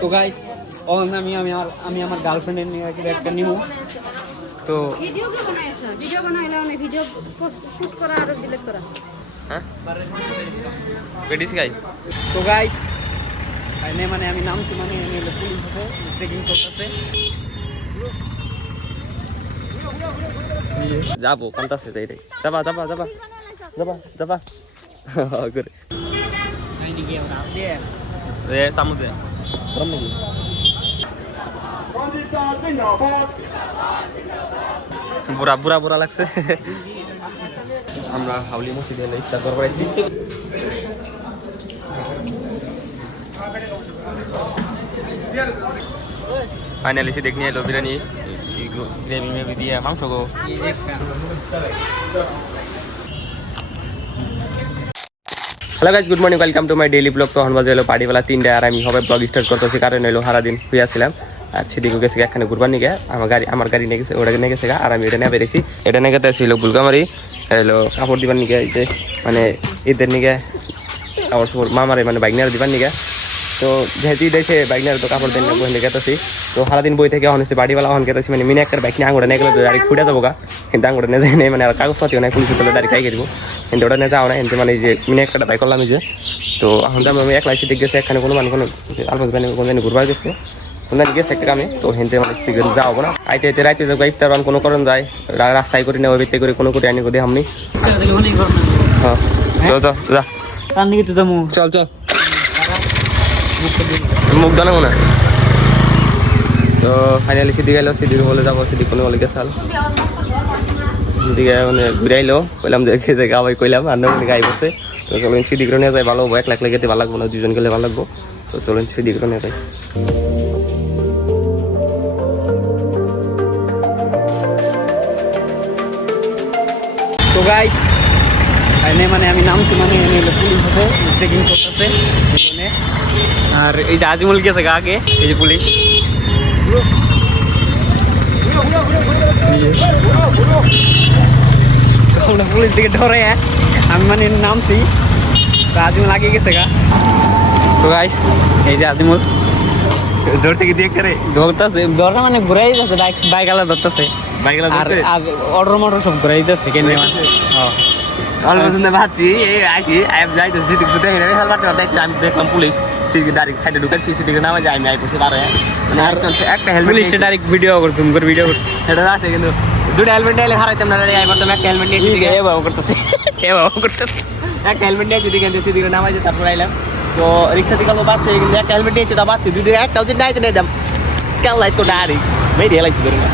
তো গাইস আমি আমার গার্লফ্রেন্ডের নিয়ে একটা নিব তো ভিডিও কি বানাইছো ভিডিও বানাইলা না ভিডিও পোস্ট করা আর ডিলিট করা হ্যাঁ বেডিস গাই তো গাইস মানে আমি নামছি মানে এনে পুলিশ আছে চেকিং করতেছে যাবো কান্তাছে যাই রে যাবা যাবা যাবা যাবা যাবা করে এ চামচ দে গরম নাকি বুড়া বুড়া বুড়া লাগছে আমরা হাউলি মসজিদে এলে ইফতার করবার আইছি ফাইনালি সে দেখনি এলো বিরিয়ানি গ্রেভি মেভি দিয়ে মাংস গো hello guys good morning welcome to my daily blog. তখন বাজে এলো পার্টিবেলা 3টা আর আমি হবে ব্লগ স্টার্ট করতেছি কারণ এলো সারাদিন শুয়েছিলাম আর সেদিকে গেছে এখানে ঘুরবার নিয়ে আমার গাড়ি নিয়ে গেছে ওটাকে নিয়ে গেছে আর আমি এটা নিয়ে বেরিয়েছি এটা নিয়ে গেতে ছিল বুলগামারি এলো কাপড় দিবার নিয়ে এই যে মানে ঈদের নিয়ে কাপড় সাপড় মামারে মানে বাইক নিয়ে দিবার নিয়ে তো যেহেতু দেখে বাইক নিয়ে তো কাপড় দেন বই গেতেছি তো সারাদিন বই থেকে হচ্ছে বাড়িওয়ালা হন গেতেছি মানে মিনি একটা বাইক নিয়ে আঙুটা নিয়ে গেলে তো গাড়ি খুঁড়ে যাবো গা কিন্তু আঙুটা নিয়ে যায় নেই মানে আর কাগজপাতিও নাই পুলিশ তোলে গাড়ি খাই দিব কিন্তু ওটা নিয়ে যাও না কিন্তু মানে যে মিনি একটা বাইক করলাম যে তো এখন তো আমি একলাই সিটে গেছে এখানে কোনো মানে কোনো আলফাজ বানি কোনো জানি ঘুরবার গেছে কোনো জানি গেছে একটা কামে তো হেনতে মানে সিটে যাবো না আইতে আইতে রাইতে যাবো ইফতার বান কোনো করণ যায় রাস্তায় করি না ওই ভিত্তি করে কোনো করে আনি করে আমনি হ্যাঁ চল চল যা তার নিকে তো যাবো চল চল মুখ দানাবো না তো ফাইনালি সিদ্ধি গেল সিদ্দিকে বলে যাবো সিদ্ধি কোনো বলে গেছাল সিদ্দিকে মানে ঘুরে আইলো কইলাম যে গাওয়াই কইলাম আর নৌকে গাই বসে তো চলুন সিদ্ধি করে নিয়ে যাই ভালো হবো 1 লাখ লেগে ভালো লাগবো না 2 জন গেলে ভালো লাগবো তো চলুন সিদ্ধি করে নিয়ে যাই তো গাইস মানে আমি নামছি মানে এনে পুলিশ আছে চেকিং করতেছে আর এই যে আজিমুল গেছে আগে এই যে পুলিশ আমরা পুলিশ দিকে ধরে আমি মানে নামছি তো আজিমুল আগে গেছে গা তো গাইস এই যে আজিমুল ধরছে কি দিয়ে করে ধরতেছে ধরা মানে ঘুরাই যাচ্ছে বাইক আলা ধরতেছে আর অর্ডার মোটর সব ঘুরাই যাচ্ছে কেন অলমোস্ট ভাবছি এই আইছি আইব যাইতে সিটি তো দেখে নেবে হালবাটা দেখতে আমি দেখলাম পুলিশ সিটি ডাইরেক্ট সাইডে ঢুকেছি সিটি নামে যাই আমি আইপছে পারে মানে একটা হেলমেট পুলিশে ডাইরেক্ট ভিডিও করে জুম করে ভিডিও করছে এটা আছে কিন্তু দুটো হেলমেট নিয়ে হারাইতাম না আইবার তো একটা হেলমেট নিয়ে সিটি এ বাবা করতেছে একটা হেলমেট নিয়ে সিটি নামে যে তারপর আইলাম তো রিক্সা থেকে বাচ্চা কিন্তু একটা হেলমেট নিয়েছে তা বাচ্চা দুটো একটা হচ্ছে নাইতে নিয়ে দাম কেন লাইতো ডাইরেক্ট মেরে লাইতে পারি না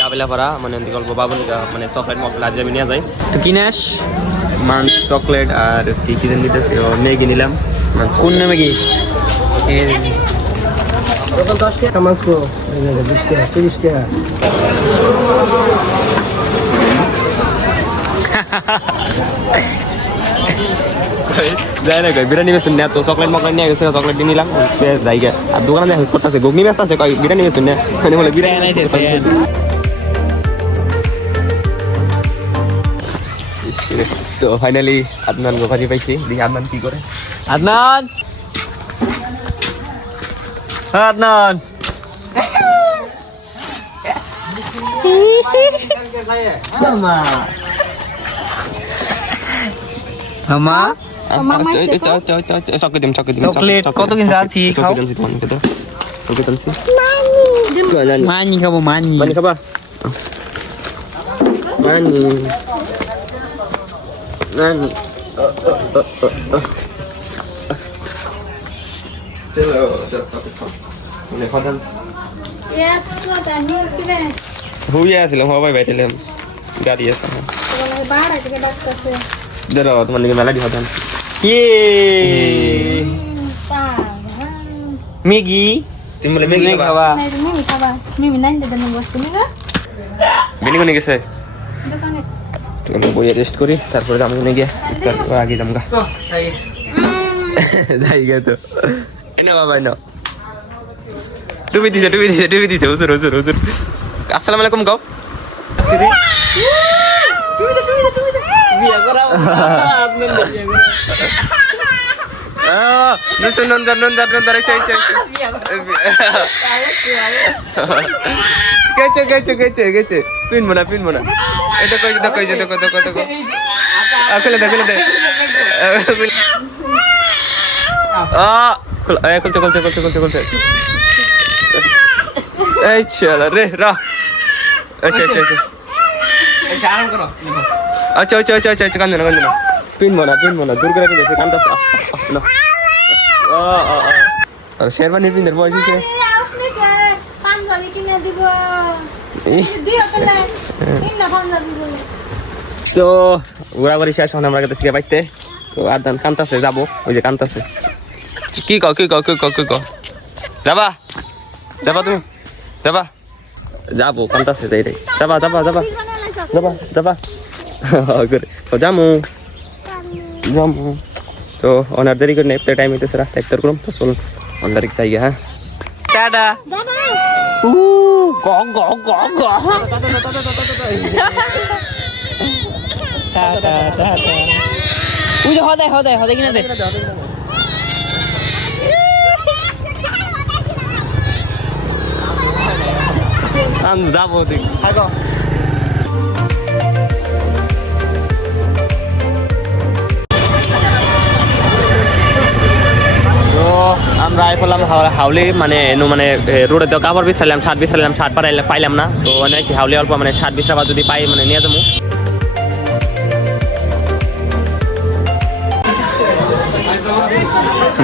ডাবেলাপাড়া মানে গল্প বাবুনিকা মানে চকলেট মকলেট আজ আমি নিয়ে যাই তো কিনাস মান চকলেট আর কি কি নিতেছে ম্যাগি নিলাম কোন নামে কি যাই না বিরিয়ানি বেসুন না তো চকলেট মকলেট নিয়ে গেছে চকলেট দিয়ে নিলাম জায়গা আর দোকানে করতেছে ঘুগনি ব্যস্ত আছে বিরিয়ানি বেসুন না মানে বলে বিরিয়ানি তো ফাইনালি আদনান গোফাজি পাইছি দেখি আদনান কি করে আদনান আদনান মামা চকলেট কত কিনছে আছি খাও মানি খাবো মানি খাবা মানি Nani? Huya sila hawa bai tele gari asa. बाहर आके बात करते हैं Dero teman ni meladi hotan. Ye Maggi Timbul Maggi খাওয়া नहीं खावा मैं नहीं देना বস্তু নিগা Bini ko ni gese. দোকানে তো বই রেস্ট করি তারপরে যাবো নিয়ে গিয়ে আগে যামগা যাই গে তো এনে বাবা এনে ডুবি দিছে হুজুর আসসালামু আলাইকুম গাও বিয়ে করা আপনার বিয়ে করা নন্দন গেছে পিনবো না এটা কইছে দেখো খুলে দে খুলছে এই চল রে রা আচ্ছা আরাম করো আচ্ছা কান্দনা পিনবো না দূর করে গেছে কান্দাছে না আর শেরবানি পিনদের বয়স হইছে আপনি স্যার পাঞ্জাবি কিনে দিব দিও তাহলে কিনা পাঞ্জাবি বলে তো ঘোরাঘুরি শেষ হন আমরা গেছি বাইতে তো আদান কান্তাছে যাবো ওই যে কান্তাছে কি কও যাবা তুমি যাবো কান্তাছে যাই রে যাবা যামু তো অনার দেরি করে নেই টাইম হইতেছে রাস্তা ইফতার করুন তো চলুন অন্দারিক যাই হ্যাঁ টাটা ওই যে হদায় কিনা দে যাবো দেখ থাকো তো আমরা আইলাম হাউলি মানে রোডে তো কাপড় বিছাইলাম শার্ট পাইলাম না তো অনেক হাউলি অল্প মানে শার্ট বিছাবা যদি পাই মানে নিয়ে যাবো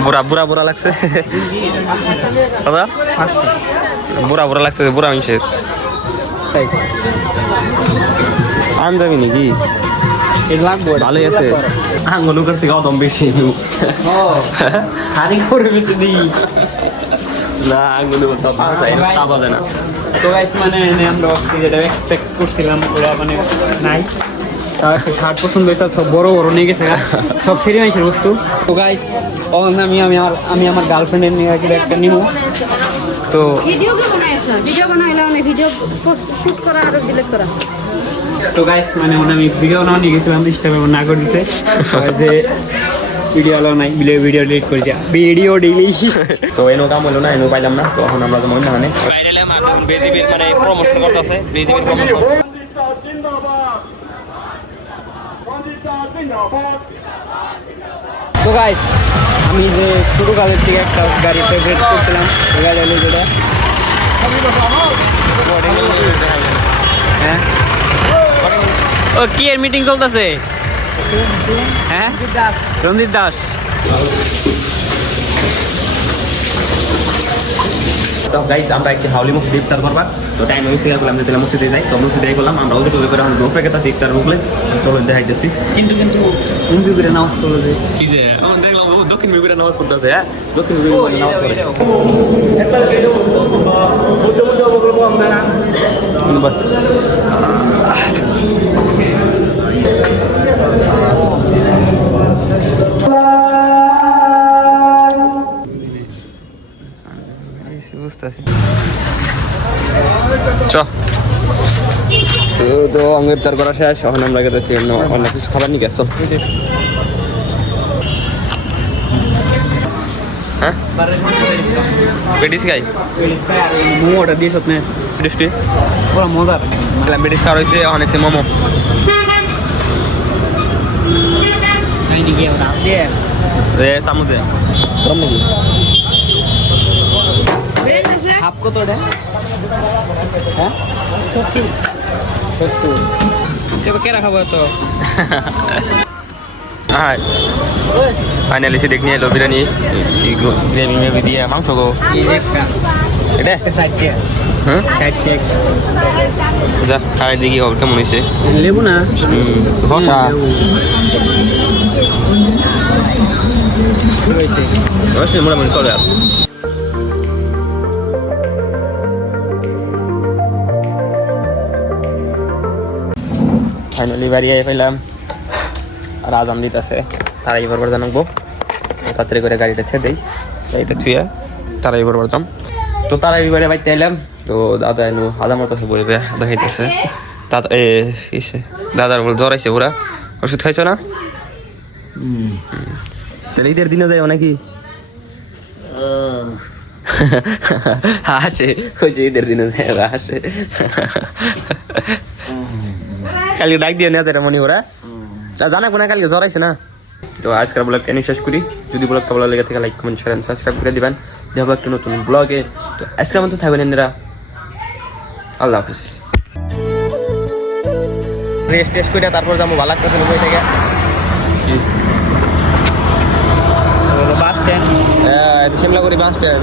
বুড়া লাগছে বুড়া লাগছে বুড়া মানুষের আন যাবি নাকি ভালোই আছে আঙ্গন করছে কদম বেশি হারি করে বেশি দিই না আঙ্গুল পাওয়া যায় না তো গাইস মানে আমরা যেটা এক্সপেক্ট করছিলাম ওরা মানে নাই তার একটা শার্ট পছন্দ হয়েছে সব বড় নিয়ে গেছে সব সেরি মানুষের বস্তু তো গাইস আমি আমার গার্লফ্রেন্ডের নিয়ে একটা নিব তো ভিডিও কি বানাইছ ভিডিও বানাইলে মানে ভিডিও পোস্ট করা আর ডিলিট করা তো গাইস মানে আমি ভিডিও নাও নিয়ে গেছিলাম ইনস্টাগ্রামে না করে দিছে যে ভিডিও আলো নাই ভিডিও ডিলিট করে যা ভিডিও ডিলিট তো এনো কাম হলো না এনো পাইলাম না তো এখন আমরা তো মনে হয় বাইরে এলাম এখন বেজিবির মানে প্রমোশন করতেছে বেজিবির প্রমোশন তো গাইস আমি যে ছোটকালের থেকে একটা গাড়ি ফেভারিট করছিলাম ওই গাড়ি হলো যেটা হ্যাঁ ও কি এর মিটিং চলতেছে হ্যাঁ রঞ্জিত দাস তো গাইজ আমরা একটি হাউলি মসজিদ ইফতার করবার তো টাইম হয়েছে গেলাম যে মসজিদে যাই তো মসজিদে গেলাম আমরা ওদের করে আমরা গ্রুপে গেছি ইফতার বুকলে চলো দেখাইতেছি কিন্তু মুভিগুলো নামাজ পড়লো যে কি যে দেখলাম দক্ষিণ মিগুরে নামাজ পড়তেছে হ্যাঁ দক্ষিণ মিগুরে নামাজ পড়ে বুঝতেছি তো অঙ্গের তার করা শেষ এখন আমরা গেছি অন্য কিছু খাবার নিয়ে গেছ হ্যাঁ বেডিস খাই মোমো অর্ডার দিয়েছ আপনি বৃষ্টি পুরো মজার বেডিস খাওয়া হয়েছে অনেছে মোমো চামচে গরম নাকি হাফ কত ওটা হ্যাঁ 70 কেরা খাবো তো হ্যাঁ ফাইনালি সে দেখনি এলো বিরিয়ানি গ্রেভি মেভি দিয়ে মাংস গো এটা হ্যাঁ যা খাই দেখি কেমন হয়েছে লেবু না ঘষা মোটামুটি চলে আর ফাইনালি বাড়ি আই পেলাম আর আজাম দিতেছে তারাই ভরবার জানাবো তাড়াতাড়ি করে গাড়িটা ছেড়ে দেই গাড়িটা থুয়ে তারাই ভরবার যাম তো তারাই বাড়ি বাইতে এলাম তো দাদা এলো আদার মতো বলবে দেখাইতেছে দাদা দাদার বলে জ্বর আইছে ওরা ওষুধ খাইছো না তাহলে ঈদের দিনে যাই নাকি হাসে কইছে ঈদের দিনে যাই হাসে কালকে ডাক দিয়ে নেতা মনি ওরা জানা কোনা কালকে জ্বর আইছে না তো আজকের ব্লগটা এনে শেষ করি যদি ব্লগটা ভালো লেগে থাকে লাইক কমেন্ট শেয়ার সাবস্ক্রাইব করে দিবেন দেখো একটা নতুন ব্লগে তো আজকের মতো থাকবেন এনারা আল্লাহ হাফিজ টেস্ট করে তারপর যাবো ভালো লাগতেছে বই থেকে বাস স্ট্যান্ড হ্যাঁ শিমলা করি বাস স্ট্যান্ড